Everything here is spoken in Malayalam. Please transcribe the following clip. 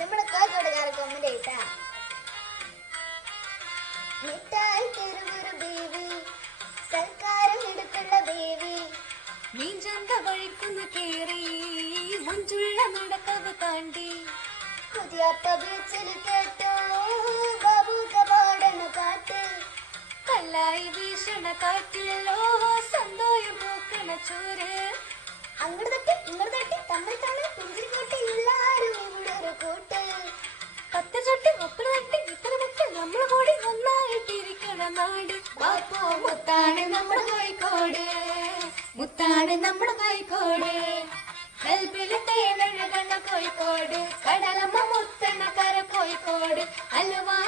നമ്മുടെ കോഴിക്കോടുകാരെ കമന്റ് ചെയ്താ മിഠായി തെരുവൊരു ബേബി സൽക്കാരം എടുത്തുള്ള ബേബി മീൻചന്ത വഴിക്കുന്ന കേറി മുഞ്ചുള്ള നടക്കവ് താണ്ടി പുതിയപ്പ ബീച്ചിൽ കേട്ടോ ബാബു കപാടന കാട്ട് കല്ലായി വീശണ കാറ്റിലോ സന്തോഷം പോക്കണ ചോര് അങ്ങോട്ട് തട്ടി ഇങ്ങോട്ട് തട്ടി തമ്മിൽ തമ്മിൽ പിഞ്ചിരി കൂട്ടി എല്ലാരും ഇവിടെ ഒരു കൂട്ട് പത്ത് ചട്ടി ഒപ്പന തട്ടി ഇത്ര തട്ടി നമ്മളെ കൂടി ഒന്നായിട്ടിരിക്കണ നാട് ബാപ്പോ മുത്താണ് നമ്മുടെ കോഴിക്കോട് മുത്താണ് നമ്മുടെ കോഴിക്കോട് കൽപ്പിൽ തേനഴകണ കോഴിക്കോട് കടലമ്മ മുത്തണ കര കോഴിക്കോട് അലുവാ